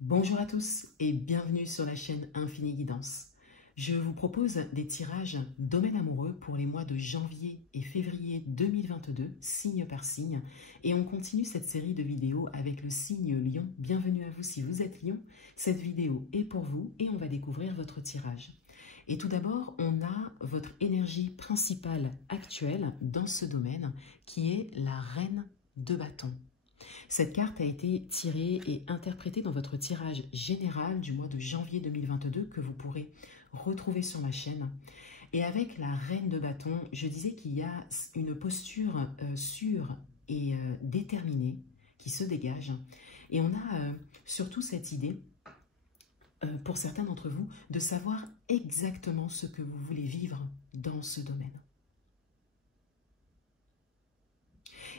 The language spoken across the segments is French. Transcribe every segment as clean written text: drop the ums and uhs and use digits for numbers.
Bonjour à tous et bienvenue sur la chaîne Infini Guidance. Je vous propose des tirages domaine amoureux pour les mois de janvier et février 2022, signe par signe. Et on continue cette série de vidéos avec le signe Lion. Bienvenue à vous si vous êtes Lion. Cette vidéo est pour vous et on va découvrir votre tirage. Et tout d'abord, on a votre énergie principale actuelle dans ce domaine qui est la Reine de bâton. Cette carte a été tirée et interprétée dans votre tirage général du mois de janvier 2022 que vous pourrez retrouver sur ma chaîne. Et avec la Reine de bâton, je disais qu'il y a une posture sûre et déterminée qui se dégage. Et on a surtout cette idée, pour certains d'entre vous, de savoir exactement ce que vous voulez vivre dans ce domaine.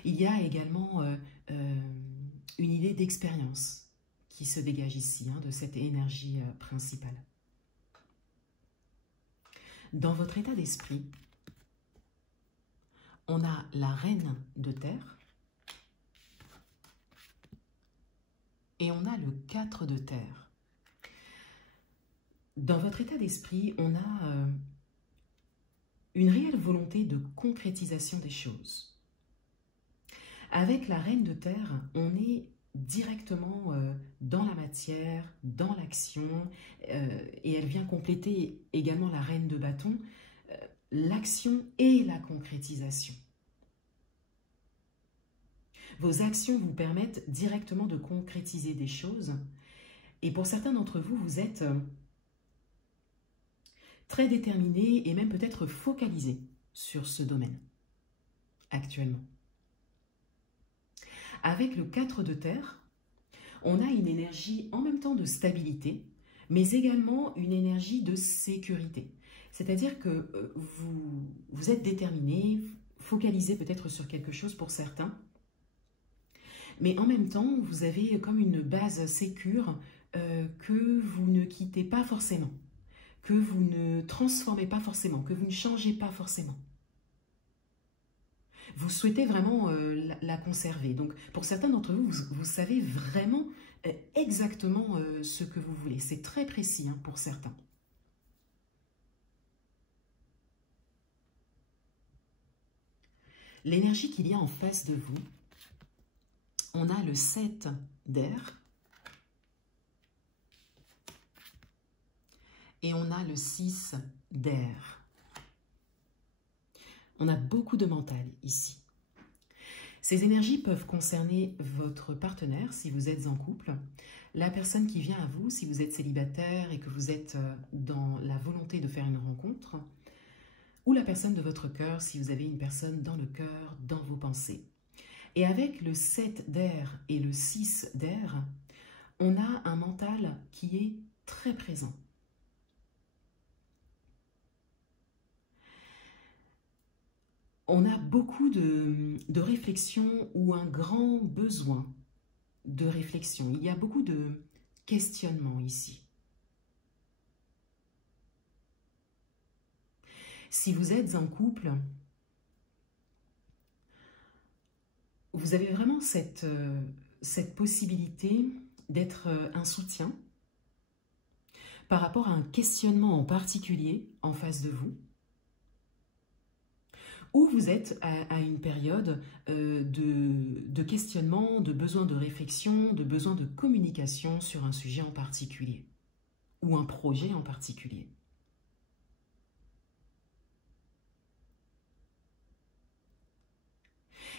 Il y a également une idée d'expérience qui se dégage ici, de cette énergie principale. Dans votre état d'esprit, on a la Reine de terre et on a le 4 de terre. Dans votre état d'esprit, on a une réelle volonté de concrétisation des choses. Avec la Reine de terre, on est directement dans la matière, dans l'action, et elle vient compléter également la Reine de bâton, l'action et la concrétisation. Vos actions vous permettent directement de concrétiser des choses, et pour certains d'entre vous, vous êtes très déterminés et même peut-être focalisés sur ce domaine actuellement. Avec le 4 de terre, on a une énergie en même temps de stabilité, mais également une énergie de sécurité. C'est-à-dire que vous êtes déterminé, focalisé peut-être sur quelque chose pour certains, mais en même temps, vous avez comme une base sécure que vous ne quittez pas forcément, que vous ne transformez pas forcément, que vous ne changez pas forcément. Vous souhaitez vraiment la conserver. Donc, pour certains d'entre vous, vous savez vraiment exactement ce que vous voulez. C'est très précis pour certains. L'énergie qu'il y a en face de vous, on a le 7 d'air et on a le 6 d'air. On a beaucoup de mental ici. Ces énergies peuvent concerner votre partenaire si vous êtes en couple, la personne qui vient à vous si vous êtes célibataire et que vous êtes dans la volonté de faire une rencontre, ou la personne de votre cœur si vous avez une personne dans le cœur, dans vos pensées. Et avec le 7 d'air et le 6 d'air, on a un mental qui est très présent. On a beaucoup de réflexion ou un grand besoin de réflexion. Il y a beaucoup de questionnements ici. Si vous êtes en couple, vous avez vraiment cette possibilité d'être un soutien par rapport à un questionnement en particulier en face de vous, ou vous êtes à une période de questionnement, de besoin de réflexion, de besoin de communication sur un sujet en particulier, ou un projet en particulier.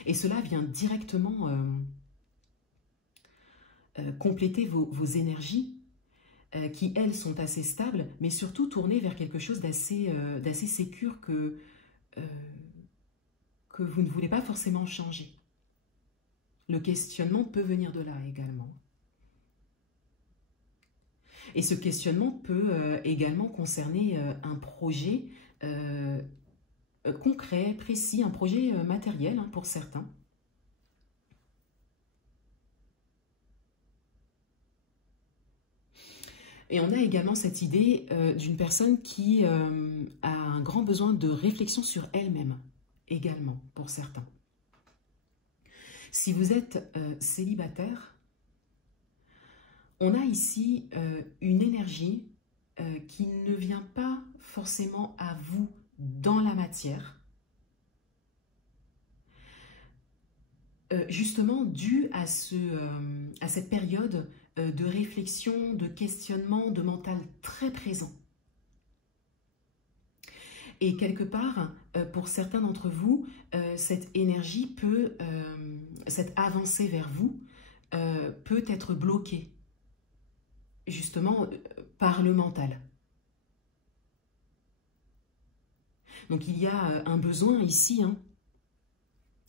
Et cela vient directement compléter vos énergies qui, elles, sont assez stables, mais surtout tournées vers quelque chose d'assez sécure que vous ne voulez pas forcément changer. Le questionnement peut venir de là également. Et ce questionnement peut également concerner un projet concret, précis, un projet matériel pour certains. Et on a également cette idée d'une personne qui a un grand besoin de réflexion sur elle-même, également, pour certains. Si vous êtes célibataire, On a ici une énergie qui ne vient pas forcément à vous dans la matière, justement dû à cette période de réflexion, de questionnement, de mental très présent. Et quelque part, pour certains d'entre vous, cette énergie peut, cette avancée vers vous, peut être bloquée, justement, par le mental. Donc il y a un besoin ici, hein,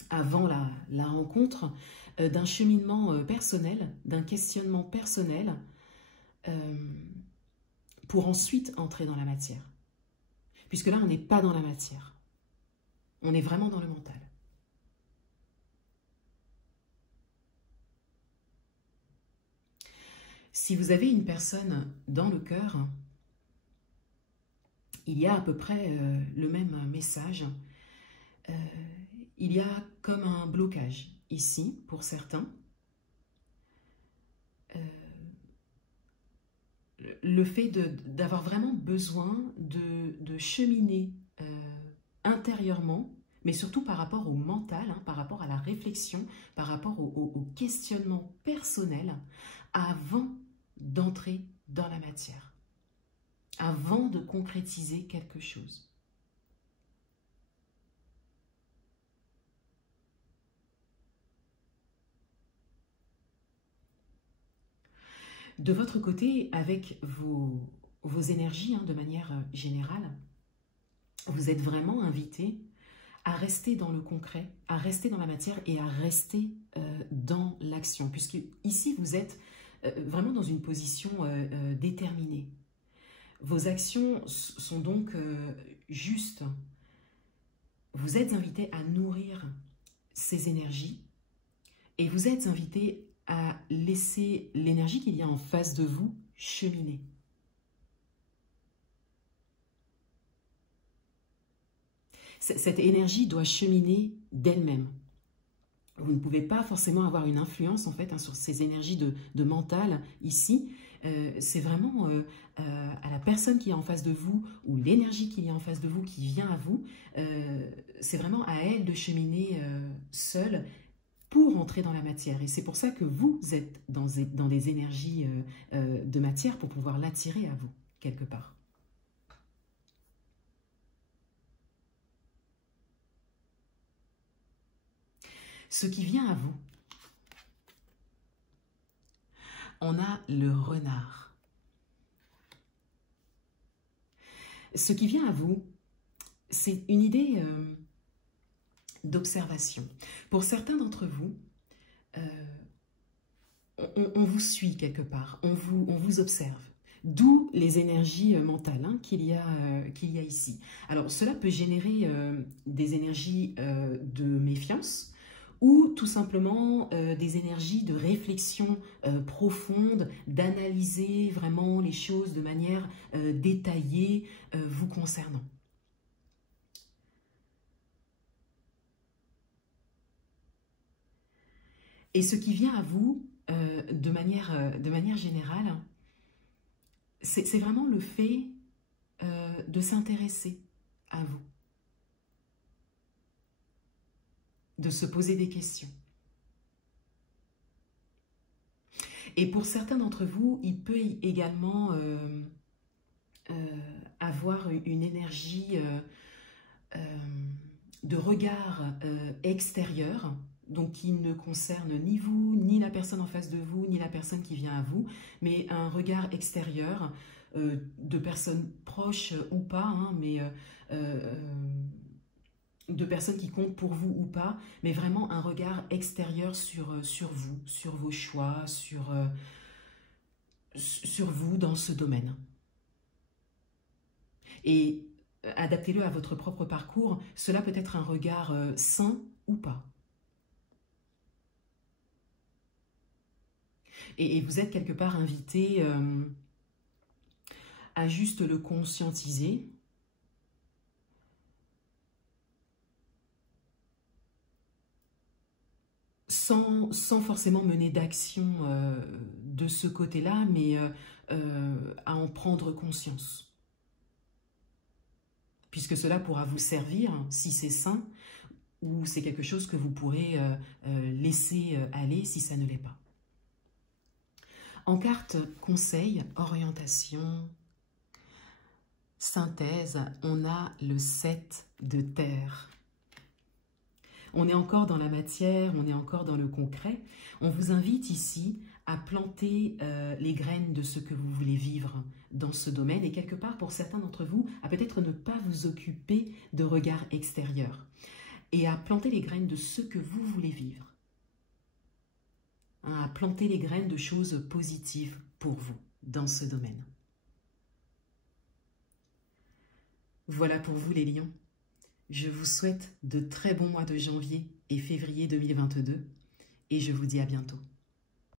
avant la rencontre, d'un cheminement personnel, d'un questionnement personnel, pour ensuite entrer dans la matière. Puisque là, on n'est pas dans la matière. On est vraiment dans le mental. Si vous avez une personne dans le cœur, il y a à peu près le même message. Il y a comme un blocage ici, pour certains. Le fait d'avoir vraiment besoin de cheminer intérieurement, mais surtout par rapport au mental, hein, par rapport à la réflexion, par rapport au questionnement personnel, avant d'entrer dans la matière, avant de concrétiser quelque chose. De votre côté, avec vos énergies, hein, de manière générale, vous êtes vraiment invité à rester dans le concret, à rester dans la matière et à rester dans l'action. Puisque ici, vous êtes vraiment dans une position déterminée. Vos actions sont donc justes. Vous êtes invité à nourrir ces énergies et vous êtes invité à laisser l'énergie qu'il y a en face de vous cheminer. Cette énergie doit cheminer d'elle-même. Vous ne pouvez pas forcément avoir une influence en fait, hein, sur ces énergies de mental ici. C'est vraiment à la personne qui est en face de vous ou l'énergie qui est en face de vous qui vient à vous. C'est vraiment à elle de cheminer seule pour entrer dans la matière. Et c'est pour ça que vous êtes dans des énergies de matière pour pouvoir l'attirer à vous, quelque part. Ce qui vient à vous, on a le renard. Ce qui vient à vous, c'est une idée d'observation. Pour certains d'entre vous, on vous suit quelque part, on vous observe. D'où les énergies mentales, hein, qu'il y a ici. Alors, cela peut générer des énergies de méfiance, ou tout simplement des énergies de réflexion profonde, d'analyser vraiment les choses de manière détaillée vous concernant. Et ce qui vient à vous de manière générale, c'est vraiment le fait de s'intéresser à vous, de se poser des questions. Et pour certains d'entre vous, il peut également avoir une énergie de regard extérieur, donc qui ne concerne ni vous, ni la personne en face de vous, ni la personne qui vient à vous, mais un regard extérieur de personnes proches ou pas, hein, mais de personnes qui comptent pour vous ou pas, mais vraiment un regard extérieur sur vous, sur vos choix, sur vous dans ce domaine. Et adaptez-le à votre propre parcours, cela peut être un regard sain ou pas. Et vous êtes quelque part invité à juste le conscientiser, sans forcément mener d'action de ce côté-là, mais à en prendre conscience. Puisque cela pourra vous servir, si c'est sain, ou c'est quelque chose que vous pourrez laisser aller si ça ne l'est pas. En carte conseil, orientation, synthèse, on a le 7 de terre. On est encore dans la matière, on est encore dans le concret. On vous invite ici à planter les graines de ce que vous voulez vivre dans ce domaine et quelque part pour certains d'entre vous, à peut-être ne pas vous occuper de regards extérieurs et à planter les graines de ce que vous voulez vivre. À planter les graines de choses positives pour vous dans ce domaine. Voilà pour vous les lions. Je vous souhaite de très bons mois de janvier et février 2022 et je vous dis à bientôt.